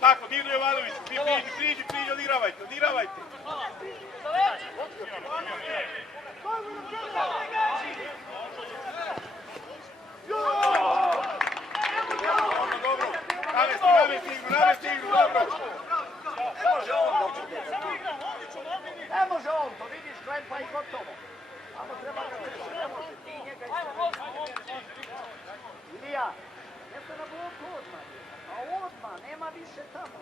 Tako, Dino Jovanović, priđi, odiguravajte. Dobro, navesti igru, dobro. Ne može on, to vidiš, klepa i gotovo. Amo treba ga češati, ne može ti njega isprediti. Ilija, jeste na bloku odmah, a odmah, nema više tamo.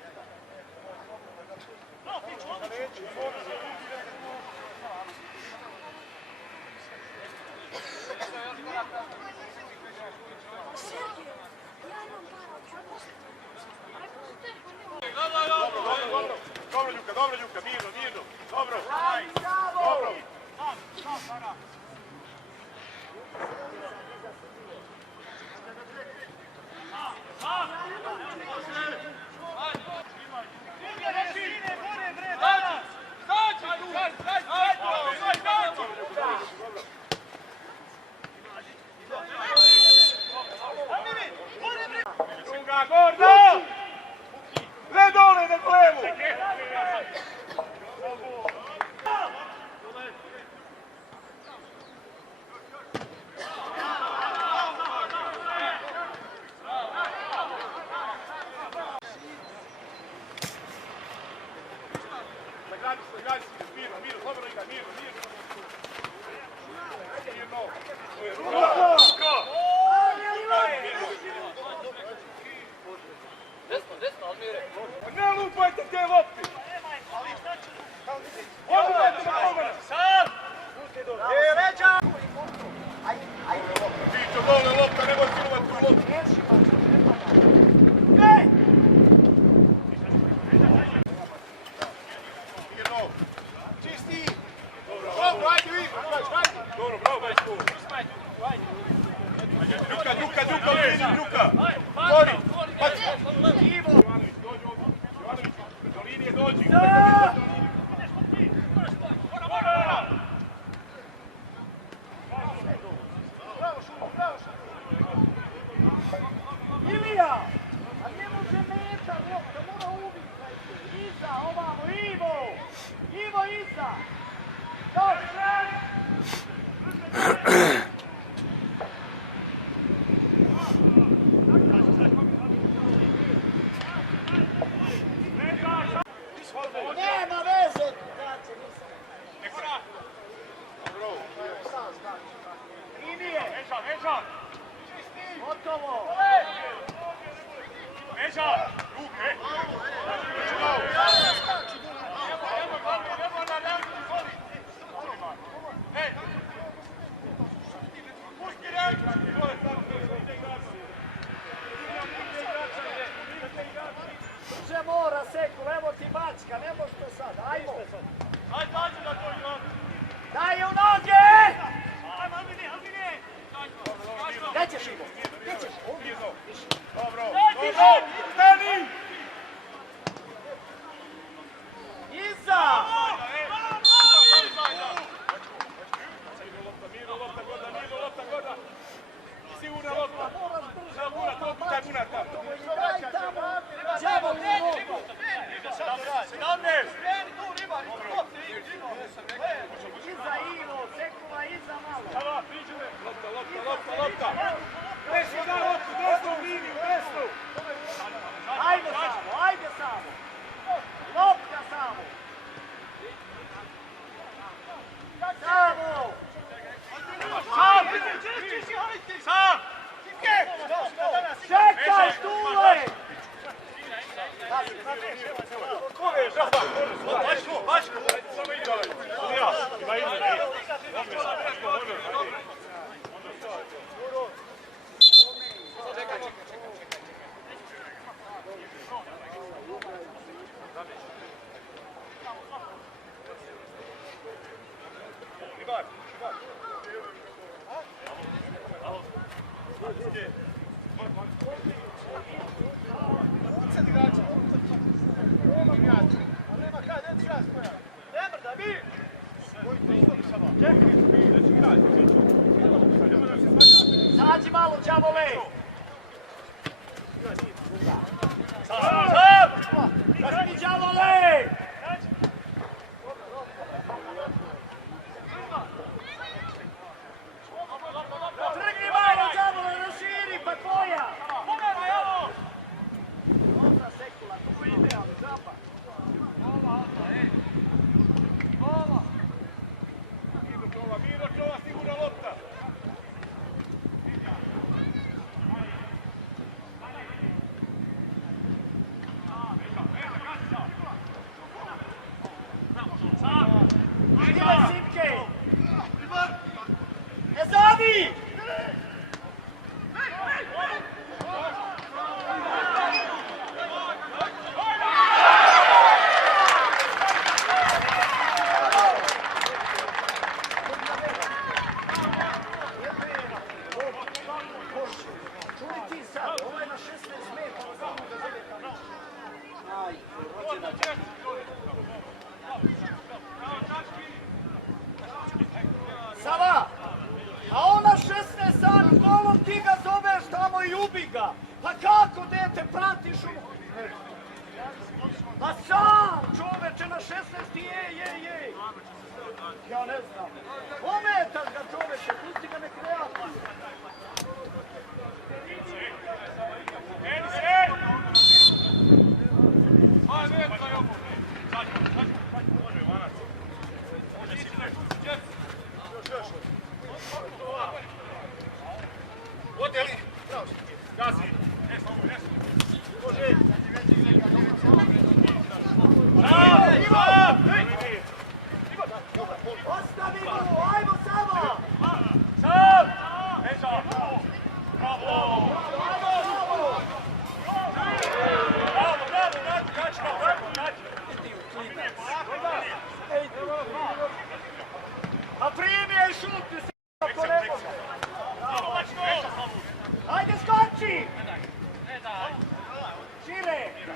Dobro, Ljuka, mirno, dobro. Druga, Gordo! Ne dole, ne levu! Zagradi se, mirno, slobodno igra, mirno. Desno, Almire. Ne lupajte te lopti! Odlajte na pogona! Sam! Je veća! Tićo, dole lopta, nemoj silovat tu loptu! Mirno! Čisti! Dobro, ajde vi! Dobro, bravo, Bajsko! Ljuka! Gori! Ivo! Jovanović, do linije dođi! Ilija! A ne može metar, lopta, mora ubiti. Iza, ovamo, Ivo, iza! Dobro! Nema veze! Linije! Mežan! Gotovo! Mežan! Ruke! Brže mora, Sekul, evo ti bačka, ne možete sad, ajmo! Daj u noge! Gdje ćeš, Ivo? Gdje ćeš? Dobro! Stani! Zađi malo, đavole! Kaži mi, đavole! Trgni malo, đavole, raširi, pa tvoja! Dobra, sekula, tu ide, ali žaba. Miro čova, sigurna lopta. Idemo, Simke! Ne zovi! Čuli ti sad, ovo je na 16 metara, samo da zove tamo. Aj, rođena. Sava, a ona 16 sati golom ti ga zoveš tamo i ubi ga. Pa kako dete pratiš u... Pa sam čoveče na 16 jej. Ja ne znam. Ometaš ga čoveče, pusti ga nek reaguje. Odjeli! Gazi! Može! Ostavi mu, ajmo Sava! Sam! Neža! Bravo! A primi je i šutni se ako ne može. Ajde skoči!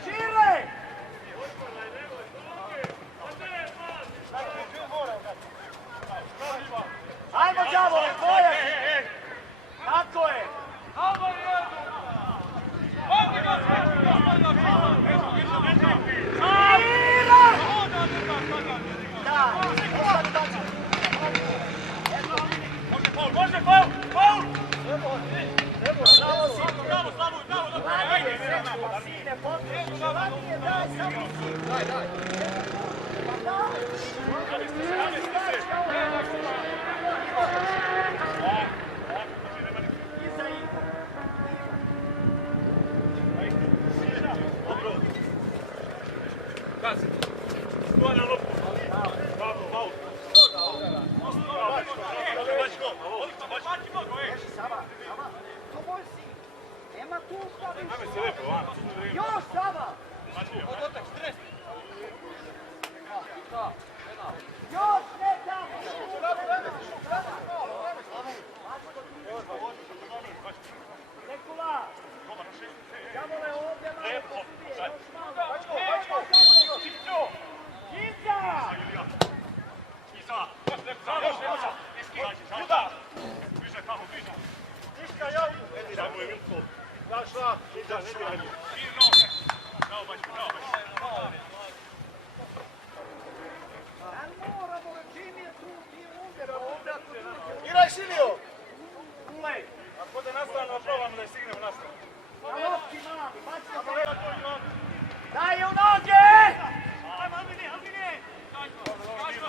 Šire! Ajmo đavole, tvoja si! Tako je! Šira! Da, Može, faul! bravo si! Ranije, srećko, sine, potriš, ranije, daj, samo si! Daj! Pa daj! Iza Ivo! Gazi! Stoja na loptu! Bravo, faul! Sava, to moj sin! Nema tu staviš! Ajme se lepo, Ana! Još, Sava! Još, ne tamo! Nekula! Đavole ovdje malo pospije! Iza! Juda! Bliže tamo, bliže! Tiška, ja! Samo je Milko! Zašla! Iza, ne diraj! Mirno! Bravo, Bačko, bravo! Moramo, čim je tu, ti umjera ovdje ako drugi. Iraj, Šilio! Ulej! Ako da nastavimo, probamo da je stignemo nastavimo. Na lopti mali, bačka se! Daj u noge!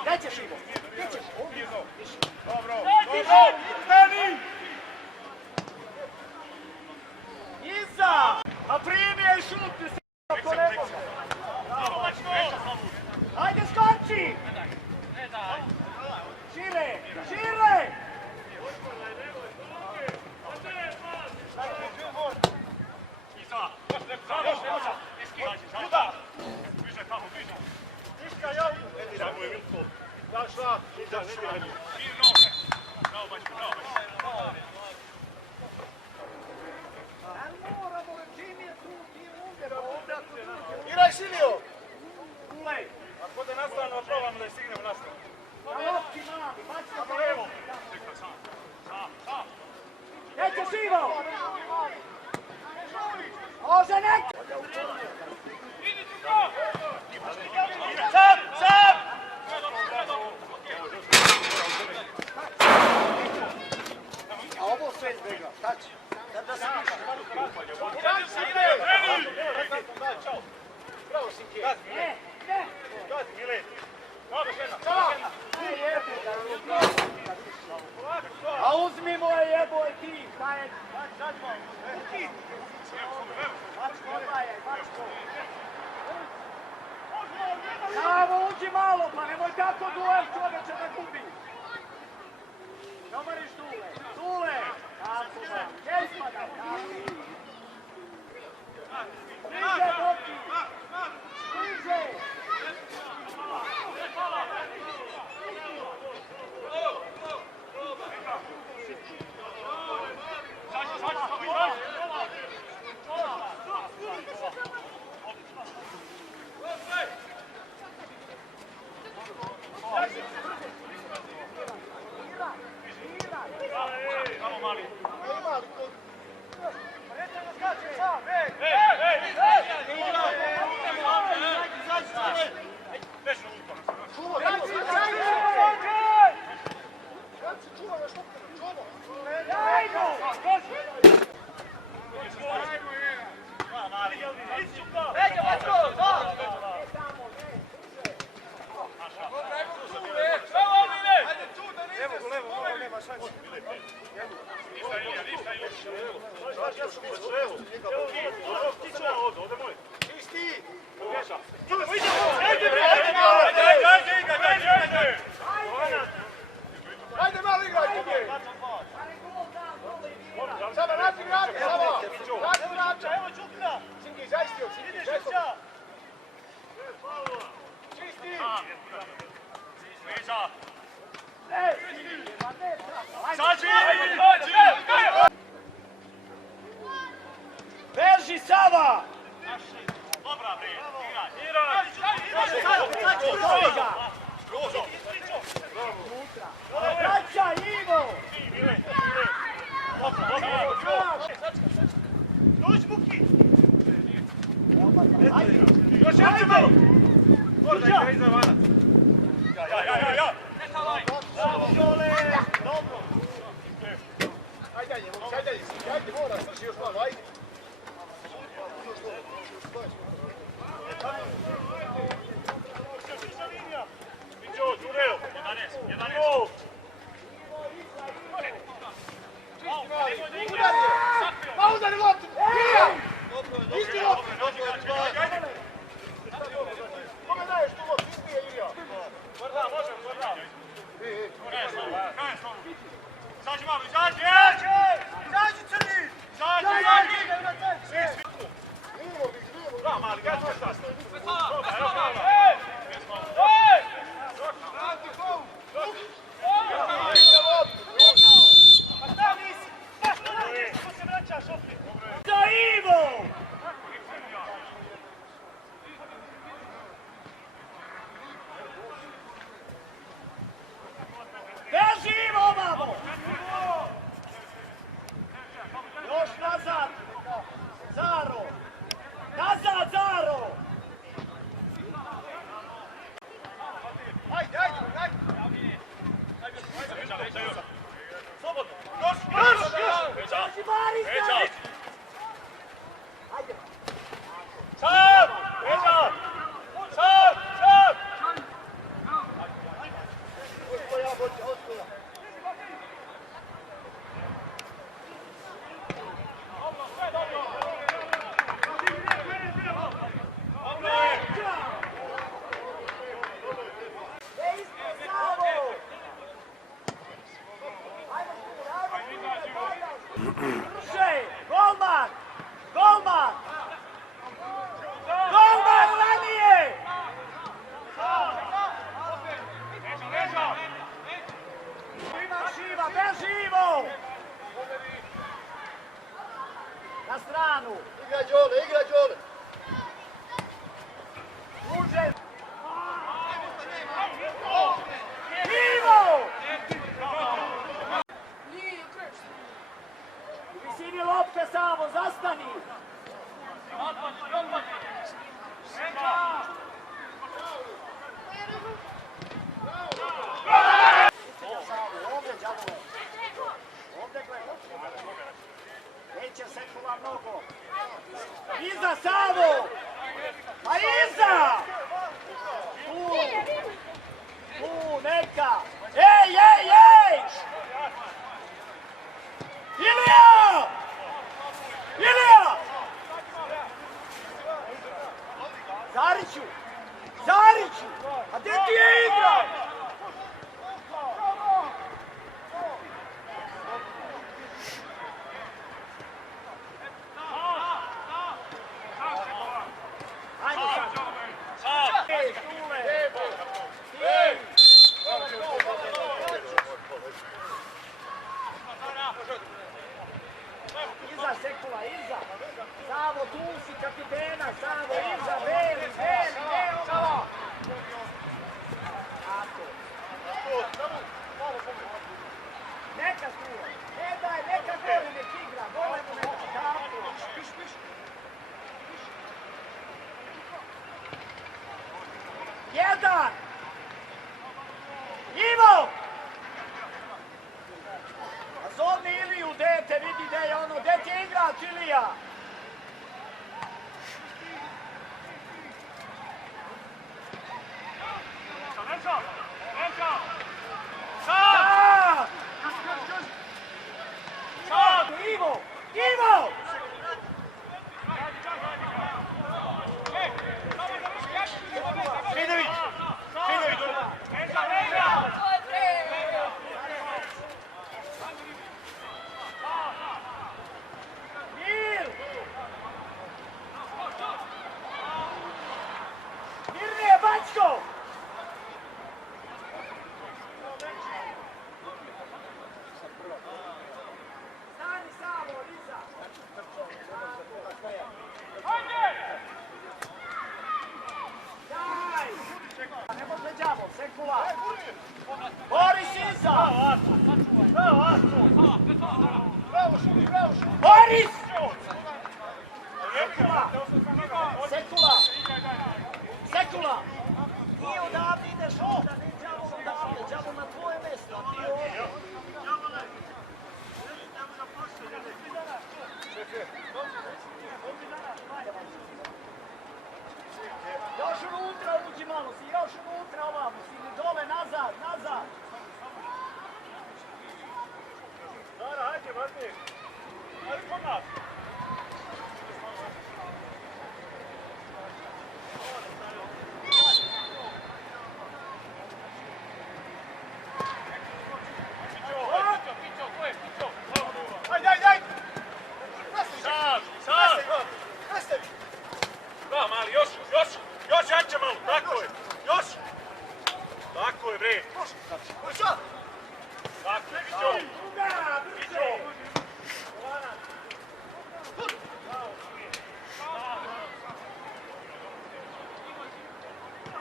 Gdje ćeš Ivo? Gdje ćeš? Ovdje. Dobro! Stani! Iza! A primi je i šutni se ako ne može. Ajde skoči! Šire! Iza! Juda! Bliže tamo, bliže! Tiška, ja! Samo je Milko! Zašla! Iza, ne diraj! Mirno! živo! Može nek! Sam! Sam! A ovo sve izbjegao, šta će? Da se piše. Bravo, Sinke. Ne, ne! Gazi, Mile. Dobro, žena. Ne jebi ga. A uzmi moje jeboj ti, šta je? Mačko, ovaj je, mačko. Samo uđi malo, pa nemoj tako duel čoveče da gubi. Domariš Dule, Dule! Tako da, gdje ispadaj? Bliže, Boki! Bliže! Bravo, mali. Ajde malo igrajte! Saba, vrati igrate, Saba! Vrati igrača! Evo Čukna! Sinki, zaistio, Sinki, zaistio! Čisti! Beži, Sava! Dobra, bre, Vraća, Ivo! Dođi, Buki! Ajde! Još jedan malo! Možda ga iza vana. Ja! Bravo, Đole! Dobro! Ajde, Sinki, ajde, mora, strši još malo, ajde! Pa udari loptu! Isti loptu! Kome daješ tu loptu? Isti je Ilija! Izađi malo, izađi! Izađi crni! Izađi! Bravo, mali, gaj to šta? Za Ivo! Beži, Ivo, vamo! Još nazad! Zaro! Nazad, Zaro! Ajde! Slobodno! Beži, Marica! Ajde! Sam! Sam! Ostoja! Brže! Golman! Golman! Golman ranije! Ima Šiva, beži Ivo! Na stranu! Igra Đole! Uže! Ivo! lopte, Savo, zastani! Ovdje, đavole. Ovdje gledaj. Neće Sekula mnogo. Iza, Savo! A iza! Tu, neka! Ej, ej, ej! Ilija! Ilija! Zariću! Zariću! A gdje ti je igra? Ajde sad! Ej, Stule! Iza Sekula, iza! Savo, tu si kapitena, Savo, iza, veli, evo! Tako. Neka Stule, ne daj, neka gole nek igra, gole mu neći, tako. Jedan! Ivo! A zovni Iliju, dete, vidi gde je ono, gde ti je igrač Ilija? Sad! Ivo! Ivo! Šidović! Šidović! Mir! Mirnije, Bačko! Stani, Savo, iza! Daj! Ne može đavo, Sekula! Boris iza! Boris! Sekula! Sekula! Sekula! Ti odavde ideš onda, ne đavo odavde, đavo na tvoje mesto, a ti ovdje. Još unutra uđi malo si, još unutra ovamo si, dole, nazad, nazad. Dara, hajde, Martin! Hajde, kod nas! Ajde, ajde, ajde! Sad! Nastavi! Da, mali, još jače malo, tako je! Još! Tako je, bre! Puša! Tako je, Viđo! Druga, brže!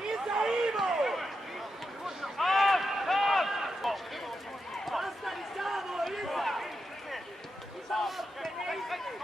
Iza Ivo! Nastani Savo, iza! Iza lopte, ne izgledaj!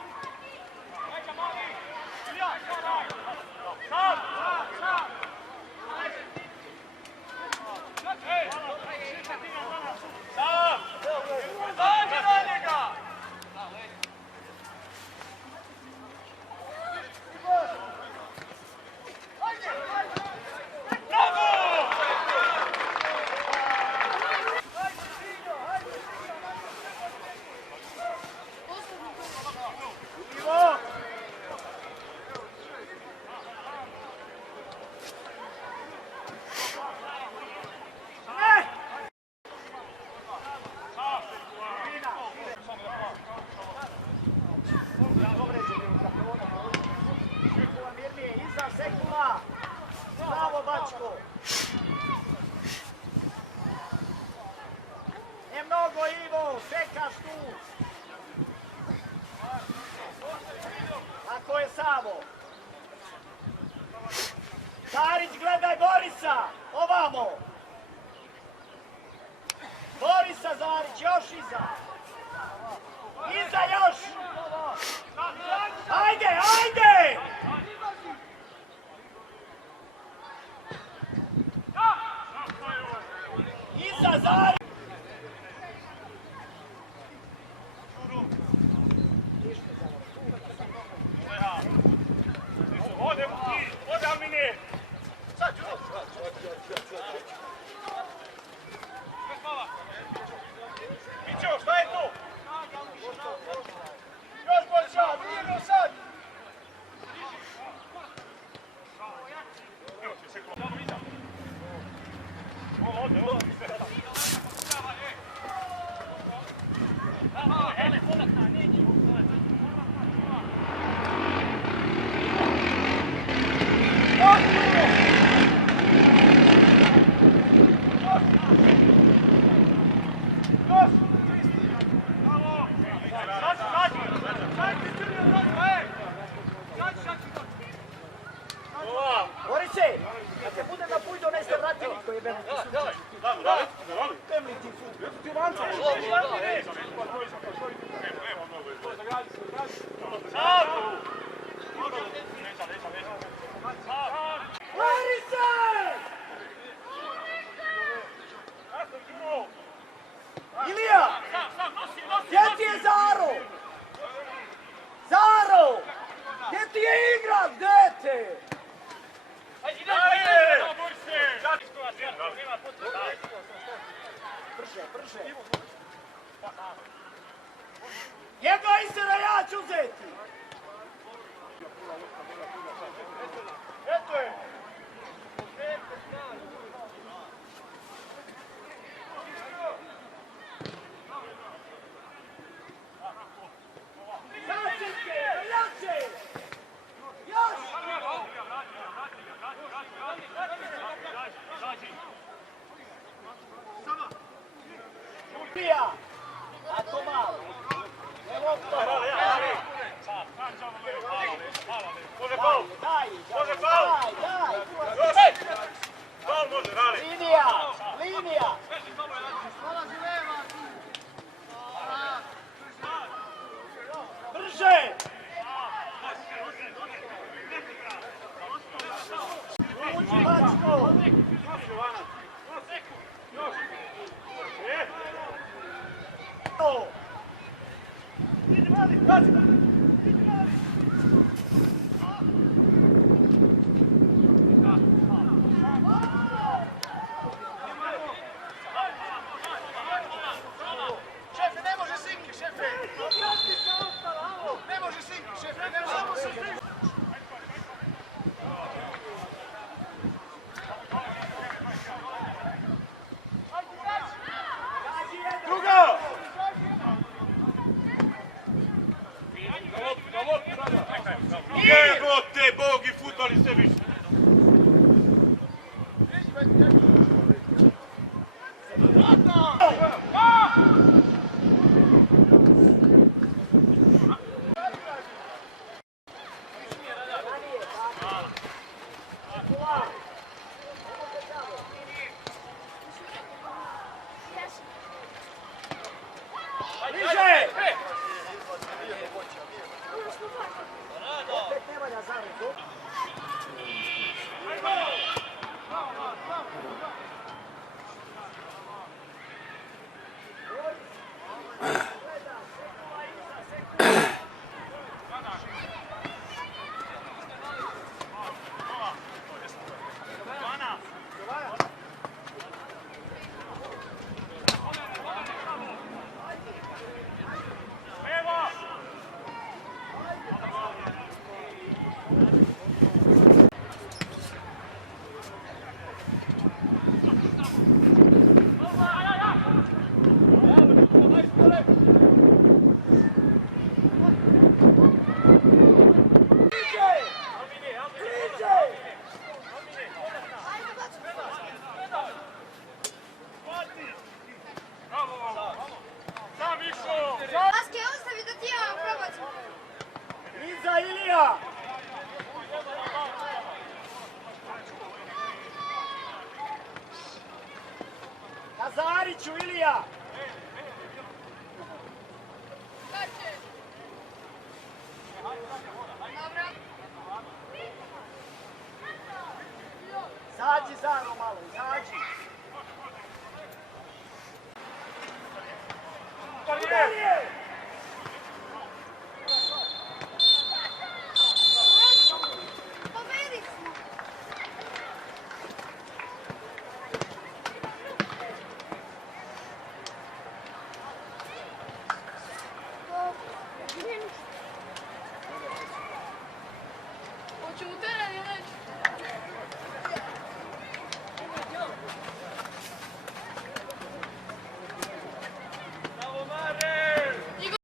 Sekula! Bravo, Bačko! Ne mnogo, Ivo! Čekaš tu! Tako je, Savo! Zarić, gledaj Borisa! Ovamo! Borisa, Zarić, još iza! Iza još! Borise, da te budem na puj doneste vratili koji je veliki sučaj. Temli ti fut. Eto ti vanca. Borise! Ilija! Gdje ti je Zaro? Zaro! Gdje ti je igra? Gdje te? Brže. Njega Isera ja ću uzeti. Eto je! Začinke, jače! Još! Ilija! Ako malo. Evo to. Može faul! Daj, Može faul! daj. Faul može, rali! Linija! Brže! Uđi, Mačko! Šefe, ne može sinki, šefe! Ne može sinki, šefe, ne može sinki! Druga! Jebote, Bog i futbal i sve više! Bliže! Opet ne valja Zaro. Aske, ostavi da ti ja probacim. Iza Ilija! Na Zariću Ilija! Kače. Dobro. Zađi Zaro malo, zađi! Udari! Pobedi smo. Hoćemo te?